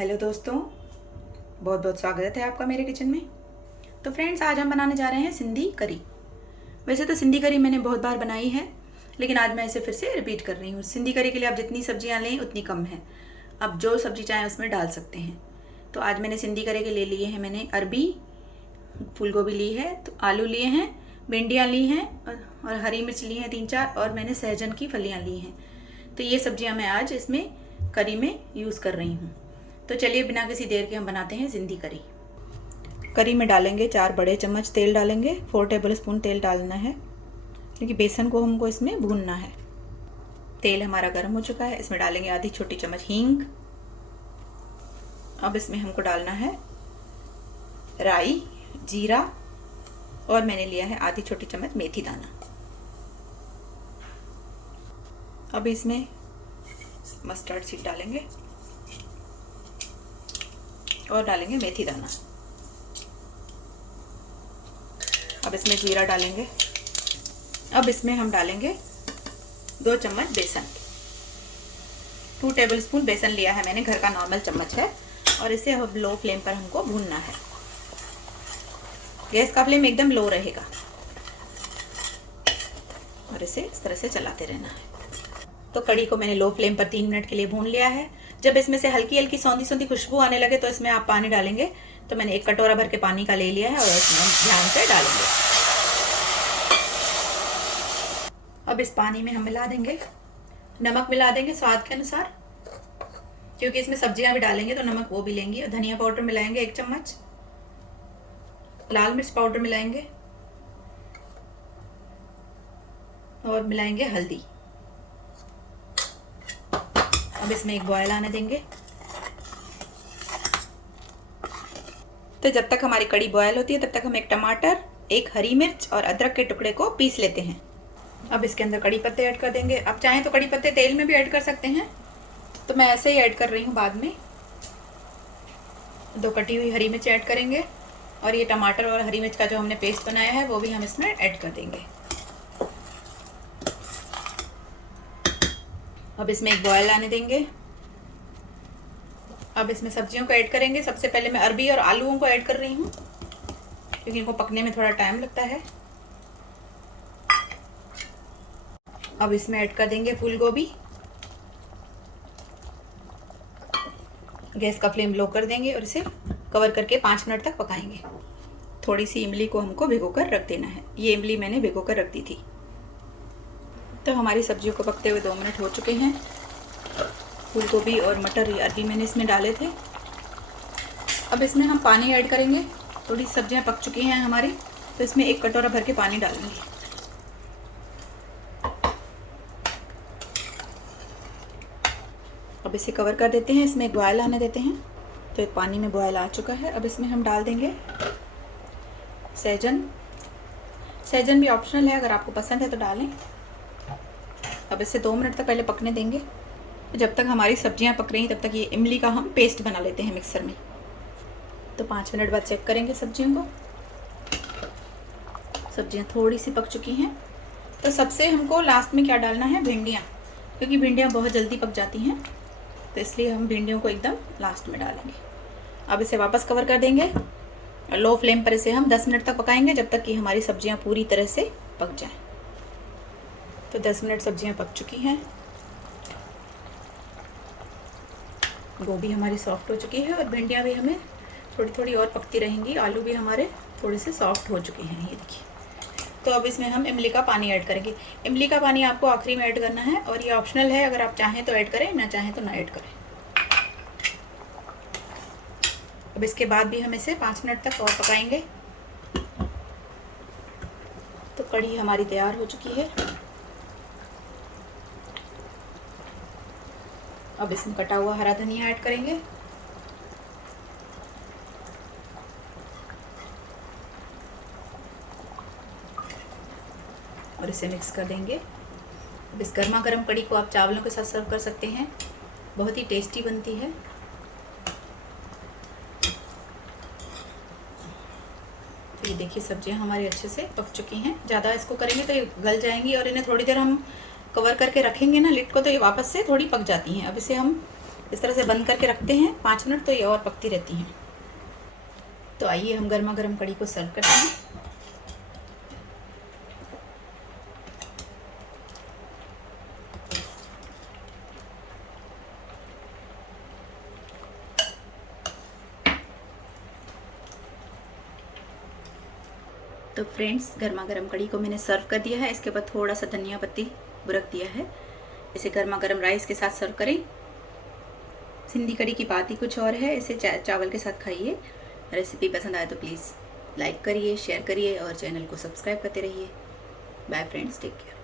Hello दोस्तों, बहुत बहुत स्वागत है आपका मेरे किचन में। तो फ्रेंड्स, आज हम बनाने जा रहे हैं सिंधी करी। वैसे तो सिंधी करी मैंने बहुत बार बनाई है, लेकिन आज मैं इसे फिर से रिपीट कर रही हूँ। सिंधी करी के लिए आप जितनी सब्जियाँ लें उतनी कम है, आप जो सब्जी चाहें उसमें डाल सकते हैं। तो आज मैंने सिंधी करी के लिए लिए हैं, मैंने अरबी, फूल गोभी ली है, तो आलू लिए हैं, भिंडियाँ ली हैं और हरी मिर्च ली हैं 3-4, और मैंने सहजन की फलियाँ ली हैं। तो ये सब्जियाँ मैं आज इसमें करी में यूज़ कर रही हूँ। तो चलिए बिना किसी देर के हम बनाते हैं सिंधी करी। करी में डालेंगे 4 बड़े चम्मच तेल डालेंगे। 4 टेबल स्पून तेल डालना है, क्योंकि बेसन को हमको इसमें भूनना है। तेल हमारा गर्म हो चुका है, इसमें डालेंगे आधी छोटी चम्मच हींग। अब इसमें हमको डालना है राई, जीरा, और मैंने लिया है आधी छोटी चम्मच मेथी दाना। अब इसमें मस्टर्ड सीड डालेंगे और डालेंगे मेथी दाना। अब इसमें जीरा डालेंगे। अब इसमें हम डालेंगे 2 चम्मच बेसन। 2 टेबल स्पून बेसन लिया है मैंने, घर का नॉर्मल चम्मच है, और इसे अब लो फ्लेम पर हमको भूनना है। गैस का फ्लेम एकदम लो रहेगा और इसे इस तरह से चलाते रहना है। तो कड़ी को मैंने लो फ्लेम पर 3 मिनट के लिए भून लिया है। जब इसमें से हल्की हल्की सौंधी सौंधी खुशबू आने लगे तो इसमें आप पानी डालेंगे। तो मैंने 1 कटोरा भर के पानी का ले लिया है और इसमें हम ध्यान से डालेंगे। अब इस पानी में हम मिला देंगे नमक, मिला देंगे स्वाद के अनुसार, क्योंकि इसमें सब्जियां भी डालेंगे तो नमक वो भी लेंगी। और धनिया पाउडर मिलाएंगे 1 चम्मच, लाल मिर्च पाउडर मिलाएंगे, और मिलाएंगे हल्दी। अब इसमें एक बॉयल आने देंगे। तो जब तक हमारी कड़ी बॉयल होती है तब तक हम 1 टमाटर, 1 हरी मिर्च और अदरक के टुकड़े को पीस लेते हैं। अब इसके अंदर कड़ी पत्ते ऐड कर देंगे। आप चाहें तो कड़ी पत्ते तेल में भी ऐड कर सकते हैं, तो मैं ऐसे ही ऐड कर रही हूँ। बाद में 2 कटी हुई हरी मिर्च ऐड करेंगे, और ये टमाटर और हरी मिर्च का जो हमने पेस्ट बनाया है वो भी हम इसमें ऐड कर देंगे। अब इसमें एक बॉयल आने देंगे। अब इसमें सब्जियों को ऐड करेंगे। सबसे पहले मैं अरबी और आलूओं को ऐड कर रही हूँ, क्योंकि इनको पकने में थोड़ा टाइम लगता है। अब इसमें ऐड कर देंगे फूल गोभी। गैस का फ्लेम लो कर देंगे और इसे कवर करके 5 मिनट तक पकाएंगे। थोड़ी सी इमली को हमको भिगोकर रख देना है। ये इमली मैंने भिगोकर रख दी थी। तो हमारी सब्जियों को पकते हुए 2 मिनट हो चुके हैं। फूल गोभी और मटर, अरबी मैंने इसमें डाले थे। अब इसमें हम पानी ऐड करेंगे। थोड़ी सब्जियां पक चुकी हैं हमारी, तो इसमें 1 कटोरा भर के पानी डालेंगे। अब इसे कवर कर देते हैं, इसमें एक बॉयल आने देते हैं। तो एक पानी में बॉयल आ चुका है। अब इसमें हम डाल देंगे सहजन। सहजन भी ऑप्शनल है, अगर आपको पसंद है तो डालें। अब इसे 2 मिनट तक पहले पकने देंगे। तो जब तक हमारी सब्जियां पक रही हैं तब तक ये इमली का हम पेस्ट बना लेते हैं मिक्सर में। तो 5 मिनट बाद चेक करेंगे सब्जियों को। सब्जियां थोड़ी सी पक चुकी हैं। तो सबसे हमको लास्ट में क्या डालना है, भिंडियाँ, क्योंकि भिंडियाँ बहुत जल्दी पक जाती हैं, तो इसलिए हम भिंडियों को एकदम लास्ट में डालेंगे। अब इसे वापस कवर कर देंगे। लो फ्लेम पर इसे हम 10 मिनट तक पकाएंगे, जब तक कि हमारी सब्जियां पूरी तरह से पक जाएं। तो 10 मिनट सब्जियां पक चुकी हैं। गोभी हमारी सॉफ्ट हो चुकी है और भिंडियां भी हमें थोड़ी थोड़ी और पकती रहेंगी। आलू भी हमारे थोड़े से सॉफ्ट हो चुके हैं, ये देखिए। तो अब इसमें हम इमली का पानी ऐड करेंगे। इमली का पानी आपको आखिरी में ऐड करना है, और ये ऑप्शनल है। अगर आप चाहें तो ऐड करें, ना चाहें तो ना ऐड करें। अब इसके बाद भी हम इसे 5 मिनट तक और पकाएंगे। तो कढ़ी हमारी तैयार हो चुकी है। अब इसमें कटा हुआ हरा धनिया ऐड करेंगे। और इसे मिक्स कर देंगे। अब इस गर्मा गर्म कढ़ी को आप चावलों के साथ सर्व कर सकते हैं, बहुत ही टेस्टी बनती है। तो ये देखिए सब्जियां हमारी अच्छे से पक चुकी हैं। ज़्यादा इसको करेंगे तो ये गल जाएंगी, और इन्हें थोड़ी देर हम कवर करके रखेंगे ना लिड को, तो ये वापस से थोड़ी पक जाती हैं। अब इसे हम इस तरह से बंद करके रखते हैं 5 मिनट, तो ये और पकती रहती हैं। तो आइए हम गर्मा गर्म कढ़ी को सर्व करते हैं। तो फ्रेंड्स, गर्मा गर्म कढ़ी को मैंने सर्व कर दिया है। इसके ऊपर थोड़ा सा धनिया पत्ती बुरक दिया है। इसे गर्मा गर्म राइस के साथ सर्व करें। सिंधी कढ़ी की बात ही कुछ और है। इसे चावल के साथ खाइए। रेसिपी पसंद आए तो प्लीज़ लाइक करिए, शेयर करिए और चैनल को सब्सक्राइब करते रहिए। Bye friends, take care.